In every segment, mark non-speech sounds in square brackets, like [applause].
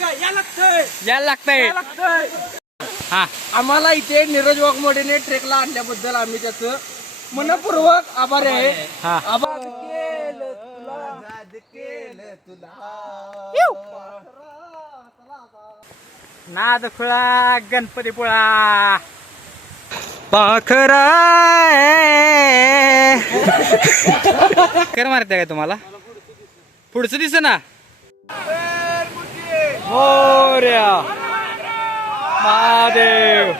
यायला लागतंय. हा. आम्हाला इथे नीरज वाघमोडेने ट्रेकला आणल्याबद्दल आम्ही त्याचं मनपूर्वक आभारी आहे. हा. आभार. केलं तुला. नाद खुळा गणपती पुळा. पाखरा कर मारते काय तुम्हाला? पुढचं दिस ना मोर्या महादेव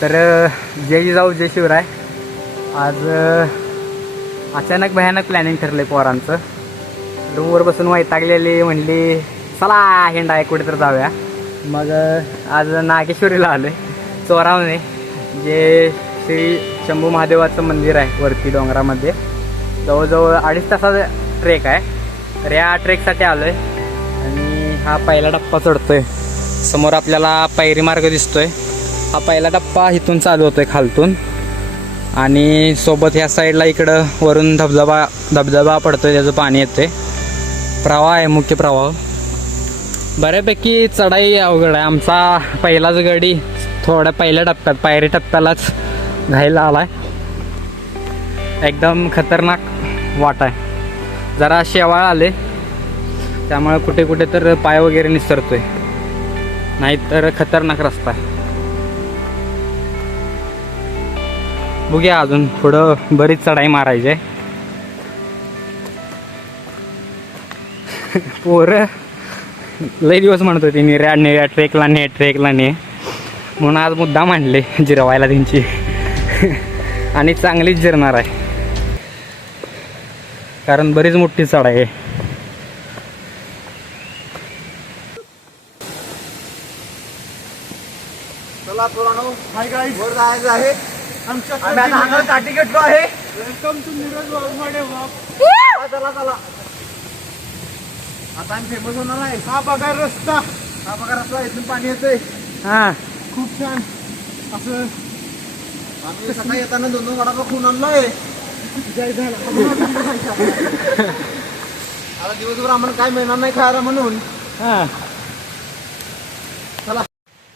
तर जय जिजाऊ जय शिवराय. आज अचानक भयानक प्लॅनिंग ठरले पोरांचं. रूमवर बसून वैतागलेली म्हणली चला हिंडा आहे कुठे तर जाऊया. मग आज नागेश्वरीला आलोय चोरावणे जे श्री शंभू महादेवाचं मंदिर आहे वरती डोंगरामध्ये. जवळजवळ अडीच तासाचा ट्रेक आहे. तर या ट्रेकसाठी आहे आणि हा पहिला टप्पा चढतोय. समोर आपल्याला पायरी मार्ग दिसतोय. हा पहिला टप्पा इथून चालू होतोय खालतून. आणि सोबत ह्या साईडला इकडं वरून धबधबा धबधबा पडतोय त्याचं पाणी येते प्रवाह आहे मुख्य प्रवाह. बऱ्यापैकी चढाई अवघड आहे. आमचा पहिलाच गडी थोड्या पहिल्या टप्प्यात पायरी टप्प्यालाच घायला आलाय. एकदम खतरनाक वाट आहे. जरा शेवाळ आले. त्यामुळे कुठे कुठे तर पाय वगैरे निसरतोय. नाहीतर खतरनाक रस्ता आहे. बघूया अजून पुढं बरीच चढाई मारायची आहे. [laughs] पोरं लय दिवस म्हणत होती निर्या निर्या ट्रेकला ने ट्रेकला ने म्हणून आज मुद्दा मांडले जिरवायला त्यांची. [laughs] आणि चांगलीच जिरणार आहे. कारण बरीच मोठी चढाई आहे. चला पोरांनो हाय गाईस वर जायचं आहे. आमच्या आम्ही आता हातात काठी घेतलो आहे. वेलकम टू नीरज वाघमारे चला चला चला. आता आम्ही फेमस होणार आहे. हा बघा रस्ता. हा बघा रस्ता इथून पाणी येतंय. हां. खूप छान. असं आम्ही सकाळी येताना दोन दोन वडापाव खाऊन आणलोय. आता दिवसभर आम्हाला काय मिळणार नाही खायला म्हणून. हां. चला.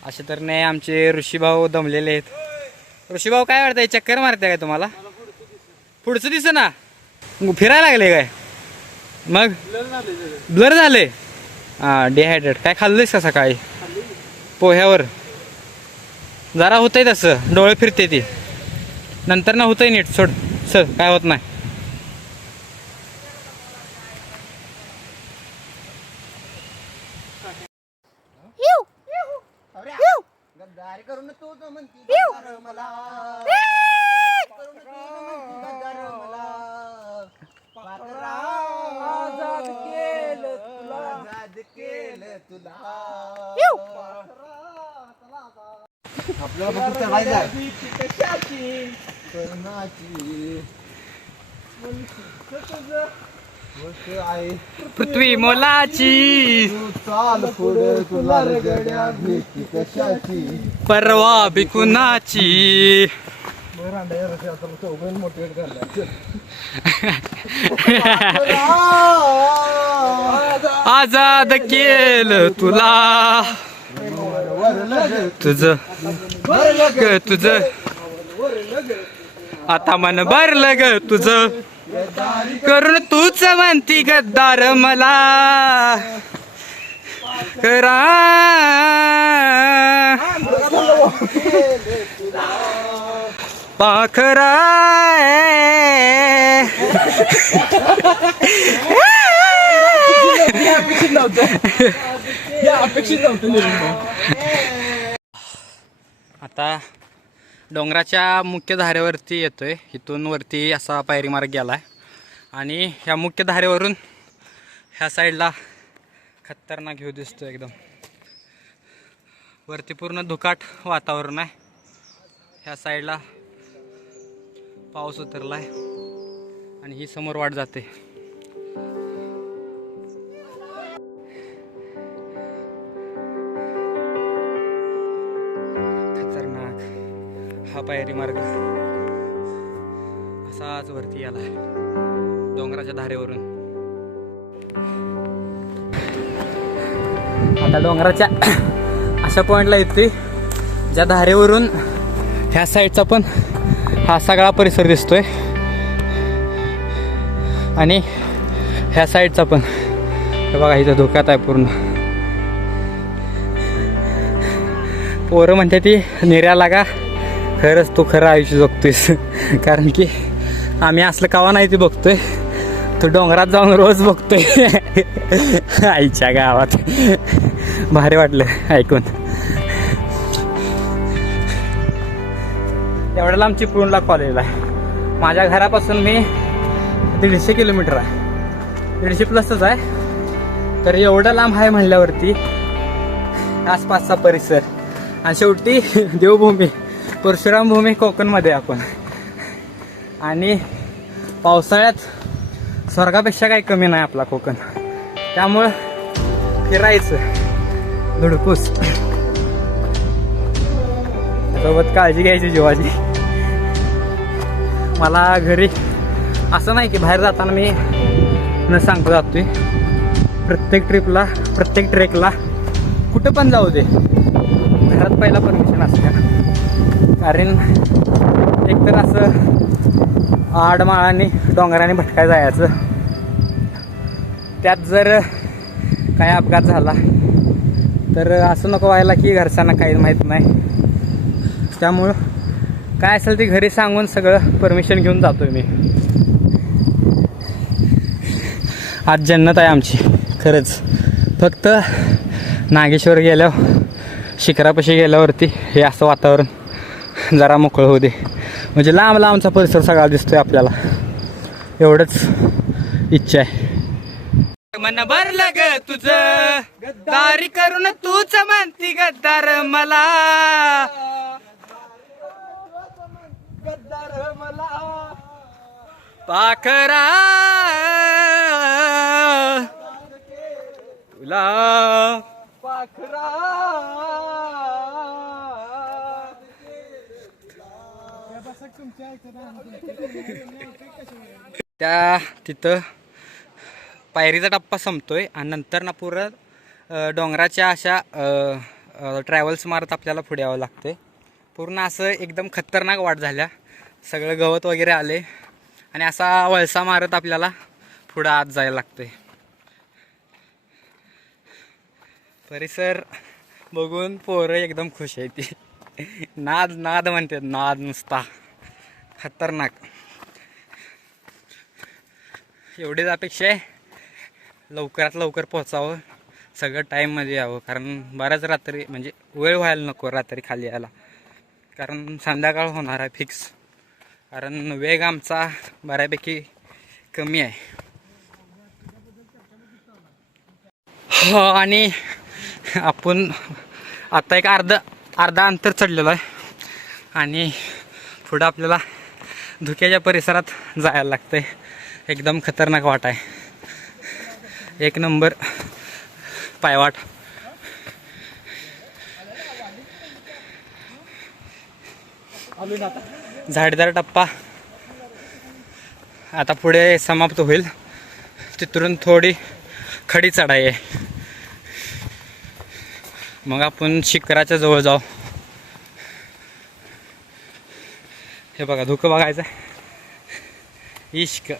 असे तर नाही आमचे ऋषीभाऊ दमलेले आहेत. ऋषीभाऊ काय वाटतंय? चक्कर मारते काय तुम्हाला? पुढचं दिस ना. फिरायला लागले काय? मग? ब्लर झाले. हां डिहायड्रेट काय खाल्लंयस का सकाळी? पोह्यावर. जरा होतंय तसं. डोळे फिरते ती. नंतर ना होतंय नीट सोड. सर काय होत नाही. गद्दारी करून तू म्हणती गद्दार मला गद्दारी करून तू तर म्हणती गद्दार मला पाखरा, आजाद केलं तुला. आजाद केलं. आपल्याला फक्त आहे. कशाची कर्णाची गोष्ट आहे पृथ्वी मोलाची. तू चाल पुढे तुला रगड्या भीती कशाची परवा बिकुनाची आजाद केल तुला. तुझ. तुझ. आता मन भरलं ग तुझ. करून तूच म्हणती गद्दार मला. करा. पाखरा आता डोंगराच्या मुख्य धारेवरती येतो आहे इथून वरती असा पायरी मार्ग गेला आहे आणि ह्या मुख्य धारेवरून ह्या साईडला खतरनाक घेऊ दिसतो एकदम. वरती पूर्ण धुकाट वातावरण आहे. ह्या साईडला पाऊस उतरला आहे आणि ही समोर वाट जाते. हा पायरी मार्ग. असाच वरती आला डोंगराच्या धारेवरून. आता डोंगराच्या अशा पॉईंटला येते ज्या धारेवरून ह्या साईडचा पण हा सगळा परिसर दिसतोय. आणि ह्या साईडचा पण. बघा इथं धोक्यात आहे पूर्ण. पोरं म्हणते ती निर्या लागा. खरंच तू खरं आयुष्य जगतोयस. कारण की आम्ही असलं कावा नाही ते बघतोय. तू डोंगरात जाऊन रोज बघतोय. आईच्या गावात. भारी वाटलं ऐकून. एवढ्या लांब चिपळूणला कॉलेजला आहे. माझ्या घरापासून मी दीडशे किलोमीटर आहे. दीडशे प्लसच आहे. तर एवढं लांब आहे म्हणल्यावरती आसपासचा परिसर. आणि शेवटी देवभूमी. परशुराम भूमी कोकणमध्ये आपण. आणि पावसाळ्यात स्वर्गापेक्षा काही कमी नाही आपला कोकण. त्यामुळं फिरायचं. धुडकूस सोबत काळजी घ्यायची जीवाची. मला घरी असं नाही की बाहेर जाताना मी न सांगतो जातोय. प्रत्येक ट्रिपला प्रत्येक ट्रेकला कुठं पण जाऊ दे. घरात पहिला परमिशन असते कारण एकतर असं आडमाळाने डोंगराने भटकाय जायचं. त्यात जर काय अपघात झाला तर असं नको व्हायला की घरच्यांना काही माहीत नाही. त्यामुळं काय असेल ते घरी सांगून सगळं परमिशन घेऊन जातोय मी. आज जन्नत आहे आमची खरंच. फक्त नागेश्वर गेल्यावर शिखरापाशी गेल्यावरती हे असं वातावरण. जरा मोकळं होऊ दे. म्हणजे लांब लांबचा परिसर सगळा दिसतोय आपल्याला. एवढंच इच्छा आहे. मन भरलं ग तुझं. गद्दारी करून तूच म्हणती गद्दार मला गद्दार मला. पाखरा. तुला. पाखरा. त्या तिथं पायरीचा टप्पा संपतोय आणि नंतर ना पुरं डोंगराच्या अशा ट्रॅव्हल्स मारत आपल्याला पुढे यावं लागते पूर्ण असं एकदम खतरनाक वाट झाल्या. सगळं गवत वगैरे आले आणि असा वळसा मारत आपल्याला पुढं आत जायला लागते परिसर बघून पोरं एकदम खुश आहे ती [laughs] नाद नाद म्हणतात नाद नुसता. खतरनाक. एवढीच अपेक्षा आहे. लवकरात लवकर पोचावं सगळं टाईममध्ये यावं. कारण बऱ्याच रात्री म्हणजे वेळ व्हायला नको रात्री खाली यायला. कारण संध्याकाळ होणार आहे फिक्स कारण वेग आमचा बऱ्यापैकी कमी आहे. हो आणि आपण आता एक अर्ध अर्धा अंतर चढलेलो आहे. आणि पुढं आपल्याला धुक्याच्या परिसरात जायला लागतंय. एकदम खतरनाक वाट आहे. एक नंबर पायवाट. झाडीदार टप्पा. आता पुढे समाप्त होईल. तिथून थोडी खडी चढाई आहे. मग आपण शिखराच्या जवळ जाऊ. हे बघा धुकं बघायचं इश्क.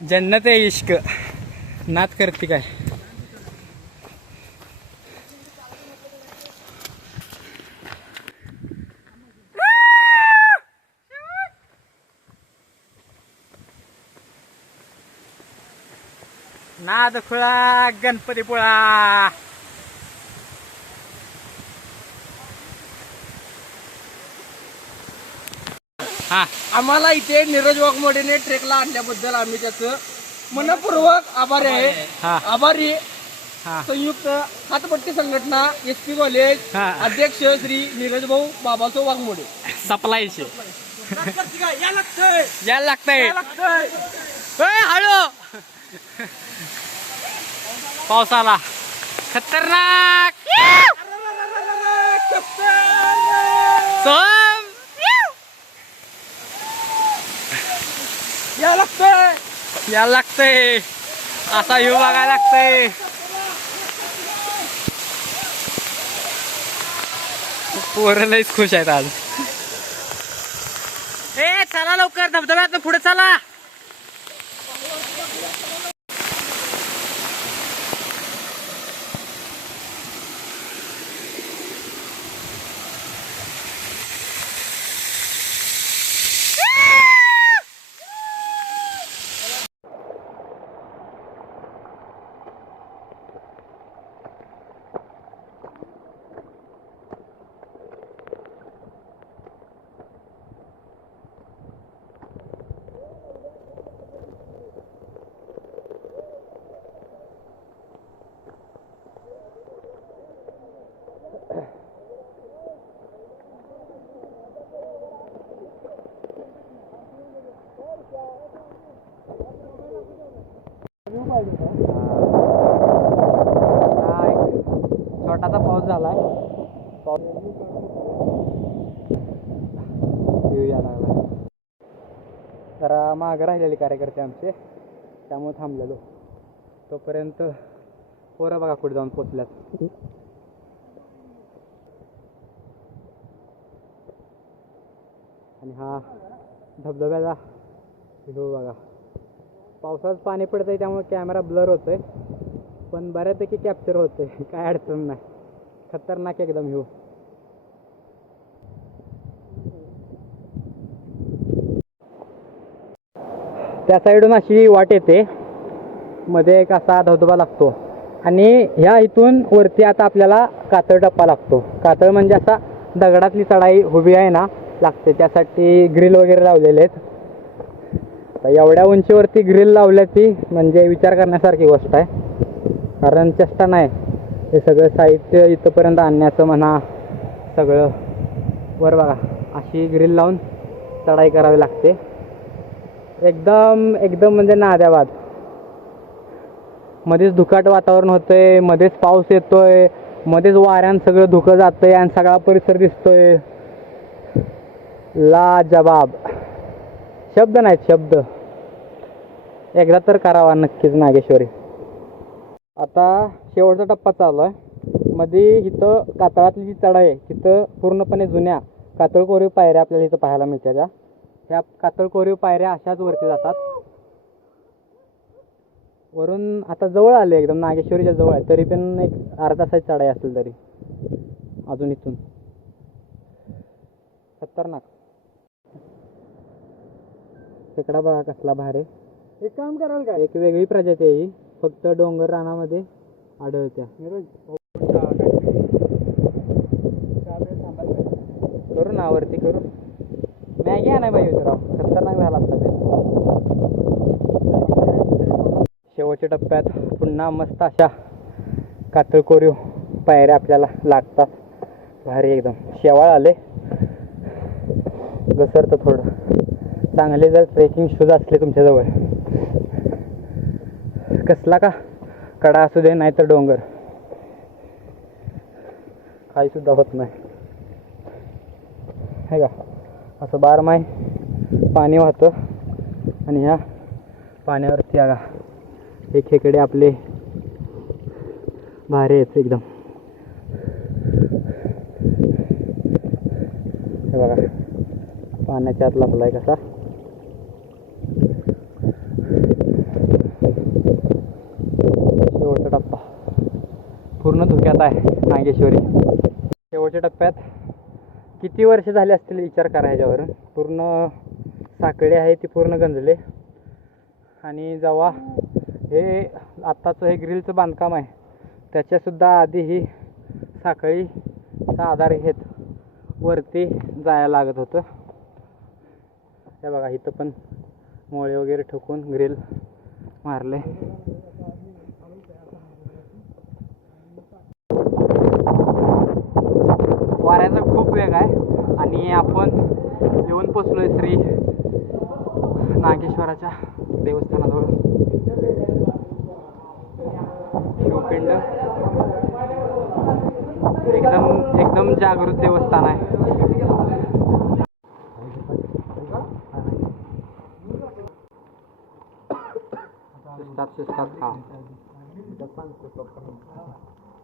जन्नत आहे इश्क. नात करते काय? नाद खुळा गणपती पुळा हा आम्हाला इथे नीरज वाघमोडेने ट्रेकला आणल्याबद्दल आम्ही त्याचं मनपूर्वक आभारी आहे हा आभारी हा संयुक्त हातपट्टी संघटना एस पी कॉलेज हा. अध्यक्ष श्री नीरज भाऊ बाबासाहेब वाघमोडे सप्लायचे या लागतंय यायला लागतंय ए, हळू पाऊस आला खतरनाक सोम या लागतंय. याला लागतंय. असा येऊ बघायला लागतंय. पोर लईच खुश आहेत आज. ए चला लवकर. धबधब्यात पुढे चला. मागं राहिलेले कार्यकर्ते आमचे. त्यामुळे थांबलेलो. तोपर्यंत पोरं बघा कुठे जाऊन पोचल्यात. आणि हा धबधब्याचा व्ह्यू बघा. पावसात पाणी पडतंय त्यामुळे कॅमेरा ब्लर होतोय. पण बऱ्यापैकी कॅप्चर होतोय. काय अडचण नाही. खतरनाक एकदम व्ह्यू त्या साईडून अशी वाट येते. मध्ये एक असा धबधबा लागतो. आणि ह्या इथून वरती आता आपल्याला कातळ टप्पा लागतो. कातळ म्हणजे असा दगडातली चढाई उभी आहे ना लागते. त्यासाठी ग्रिल वगैरे लावलेले आहेत. एवढ्या उंचीवरती ग्रिल लावल्याची म्हणजे विचार करण्यासारखी गोष्ट आहे. कारण चेष्टा नाही. हे सगळं साहित्य इथंपर्यंत आणण्याचं म्हणा सगळं. वर बघा अशी ग्रिल लावून चढाई करावी लागते. एकदम एकदम म्हणजे नाद्याबाद मध्येच धुकाट वातावरण होतंय मध्येच पाऊस येतोय मध्येच वाऱ्यानं सगळं धुकं जातंय आणि सगळा परिसर दिसतोय. ला जबाब शब्द नाहीत शब्द. एकदा तर करावा नक्कीच नागेश्वरी. आता शेवटचा टप्पा चालू आहे. मध्ये इथं कातळातली जी चढाई आहे तिथं पूर्णपणे जुन्या कातळकोरीव पायऱ्या आपल्याला इथं पाहायला मिळतात त्या ह्या कातळ कोरीव पायऱ्या अशाच वरती जातात. वरून आता जवळ आले एकदम नागेश्वरीच्या जवळ आहे. तरी पण एक अर्धा तासाची चढाई असेल तरी. अजून इथून. खतरनाक. तिकडा बघा कसला भार एक काम कराल काय? एक वेगळी प्रजाती आहे ही. फक्त डोंगर रानामध्ये आढळत्या करू ना वरती करू मॅगी आणा पाहिजे राव खतरनाक झाला असता बेत. शेवटच्या टप्प्यात पुन्हा मस्त अशा कातळ कोरीव पायऱ्या आपल्याला लागतात. भारी एकदम. शेवाळ आले घसरतं थोडं. चांगले जर ट्रेकिंग शूज असले तुमच्याजवळ. कसला का? कडा असू दे नाही तर डोंगर. काही सुद्धा होत नाही. आहे का? असं बारमाही पाणी वाहतं. आणि ह्या पाण्यावरती आगा. हे खेकडे आपले भारी आहेत एकदम. हे बघा पाण्याच्या आत लपलाय कसा. शेवटचा टप्पा. पूर्ण धोक्यात आहे नागेश्वरी. शेवटच्या टप्प्यात किती वर्ष झाले असतील विचार करा ह्याच्यावरून. पूर्ण साखळी आहे ती पूर्ण गंजले. आणि जेव्हा हे आत्ताचं हे ग्रिलचं बांधकाम आहे. त्याच्यासुद्धा आधी ही साखळीचा आधार घेत वरती जायला लागत होतं. हे बघा इथं पण मोळे वगैरे ठोकून ग्रिल मारले. वाऱ्याचा खूप वेग आहे. आणि आपण येऊन पोचलोय श्री नागेश्वराच्या देवस्थानाजवळ. शिवपिंड. एकदम एकदम जागृत देवस्थान आहे. शिस्तात शिस्तात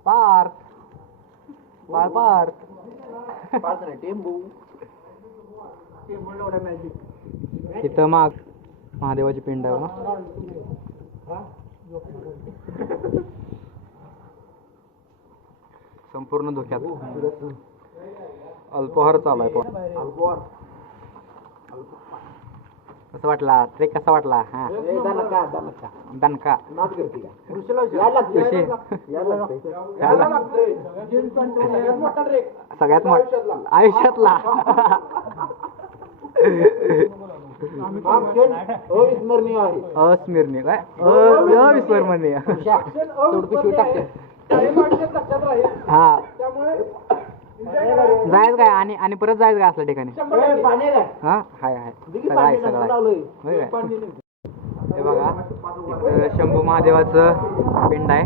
पार्थ. बाळ पार्थ. इथं माग. महादेवाची पिंड आहे. संपूर्ण धोक्यात. अल्पहार चालू आहे पण. कसं वाटला? ट्रेक कसा वाटला? हा. दणका सगळ्यात मोठा आयुष्यातला. [laughs] अस्मिरणीय काय? अ- अविस्मरणीय. हा. जायचं काय? आणि आणि परत जायचं काय असल्या ठिकाणी? हा? हाय हाय. सगळं आहे सगळं आहे. होय काय? हे बघा इथं शंभू महादेवाचं पिंड आहे.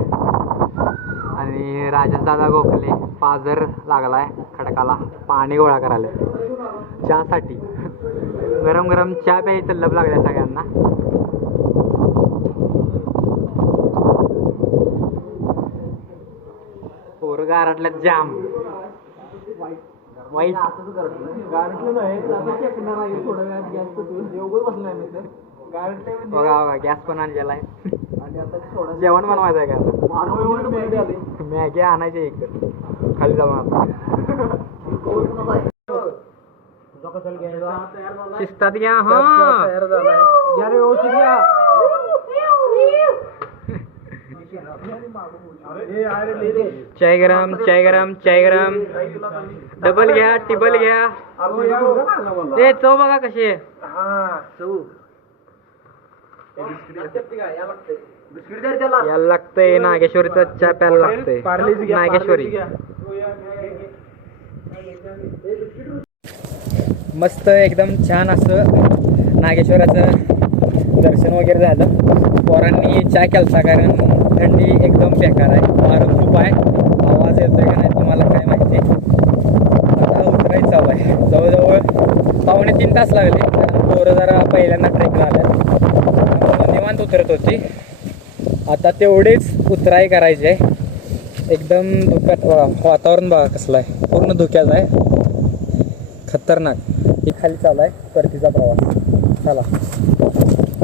आणि राजेश दादा गोखले पाजर लागलाय खडकाला. पाणी गोळा करायला. चहासाठी गरम गरम चहा प्यायची तल्लप लागल्या सगळ्यांना. पोरगा गारटल्या जाम. वाईट. बघा बघा गॅस पण आणलेला आहे जेवण बनवायचं आहे का आता? मॅगी आणायची एक खाली जाऊन आता शिस्तात घ्या हा चाय गरम चाय गरम चाय गरम डबल घ्या टिबल घ्या ए चव बघा कशी आहे याला लागतंय नागेश्वरीचा चहा प्यायला लागतंय नागेश्वरी मस्त एकदम छान असं नागेश्वराचं दर्शन वगैरे झालं. पोरांनी चहा केलता कारण थंडी एकदम बेकार आहे. वारं खूप आहे. आवाज येतोय का नाही तुम्हाला काय माहिती? आता उतरायचं चालू आहे. जवळजवळ पावणे तीन तास लागले. कारण पोरं जरा पहिल्यांदा ट्रेकला आल्या निवांत उतरत होती. आता तेवढेच उतराई करायची आहे एकदम धुक्यात वातावरण बघा कसलं आहे. पूर्ण धुक्यात आहे. खतरनाक. ही खाली चालू आहे. परतीचा प्रवास. चला.